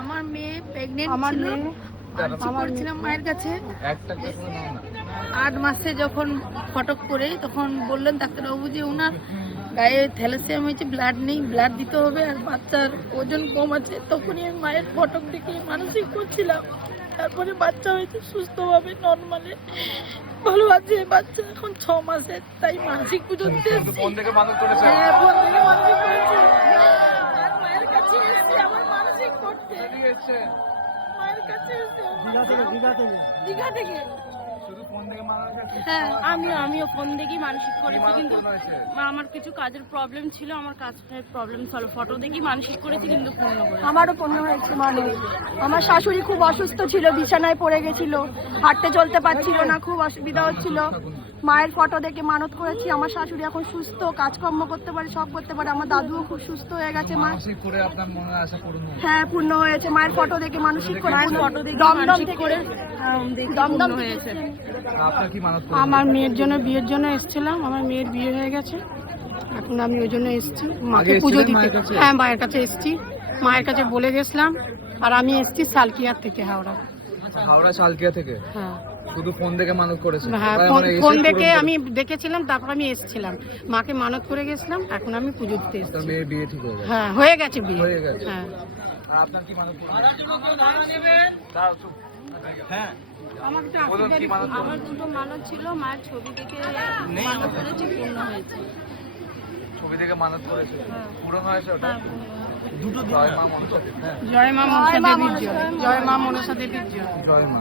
আমার মেয়ে প্রেগনেন্ট ছিল, করছিলাম মায়ের কাছে। 8 মাসে যখন ফটক করে তখন বললেন ডাক্তারবাবু যে ওনার গায়ে থ্যালাসেমিয়া হয়েছে, ব্লাড নেই, ব্লাড দিতে হবে, আর বাচ্চার ওজন কম আছে। তখনই আমি মায়ের ফটক দেখে মানসিক করছিলাম। তারপরে বাচ্চা হয়েছে সুস্থভাবে, নর্মালে ভালো আছে বাচ্চা, এখন 6 মাসের। তাই মানসিক পুজো দিতে ফোন থেকে মানসিক করেছে। হ্যাঁ, ফোন থেকে মানসিক করেছে। আর মায়ের কাছে এসেছি আমার মানসিক করতে। মায়ের কাছে এসেছি দীঘা থেকে। শুধু ফোন থেকে মানসিক। হ্যাঁ, আমিও ফোন দেখেই মানসিক করেছি, কিন্তু আমার কিছু কাজের প্রবলেম ছিল, আমার কাজের প্রবলেম সলভ, ফটো দেখেই মানসিক করেছি, কিন্তু পূর্ণ করেছি। আমারও পূর্ণ হয়েছে মানুষ। আমার শাশুড়ি খুব অসুস্থ ছিল, বিছানায় পড়ে গেছিল, হাঁটতে চলতে পারছিল না, খুব অসুবিধা হচ্ছিল। মায়ের ফটো দেখে মানত করেছি, আমার শাশুড়ি এখন সুস্থ, কাজকর্ম করতে পারে, সব করতে পারে। আমার দাদুও খুব সুস্থ হয়ে গেছে। মানসিক করে আপনার মনের আশা পূরণ হয়েছে। হ্যাঁ, পূর্ণ হয়েছে। মায়ের ফটো দেখে মানসিক করে, ফটো দেখে দমদম মানসিক থেকে করে দমদম হয়েছে। আপনার কি মানত? আমার মেয়ের জন্য বিয়ের জন্য এসেছিলাম। আমার মেয়ের বিয়ে হয়ে গেছে, এখন আমি ওই জন্য এসেছি মাকে পুজো দিতে। হ্যাঁ, মায়ের কাছে এসেছি, মায়ের কাছে বলে গেছিলাম। আর আমি এসেছি সালকিয়ার থেকে, হাওড়া। হাওড়া সালকিয়া থেকে? হ্যাঁ শুধু ফোন দেখে মানত করেছে? হ্যাঁ, ফোন দেখে আমি দেখেছিলাম, তারপর আমি এসেছিলাম, মাকে মানত করে গেছিলাম। এখন আমি পুজো দিতে তার এসেছি। মেয়ের বিয়ে ঠিক হয়ে গেছে? হ্যাঁ, হয়ে গেছে বিয়ে। হয়ে গেছে। হ্যাঁ। আর আপনার কি মানত করেছে? হ্যাঁ, আমার দুটো মানত ছিল, মায়ের ছবি দেখে মানত করেছি, পূর্ণ হয়েছে। ছবি দেখে মানত করেছে, পূরণ হয়েছে ওটা? হ্যাঁ, পূর্ণ হয়েছে। দুটো জয় মা মনসা দেবী। হ্যাঁ, জয় মা মনসা দেবীর জয়। জয় মা মনসা দেবীর জয়। জয় মা।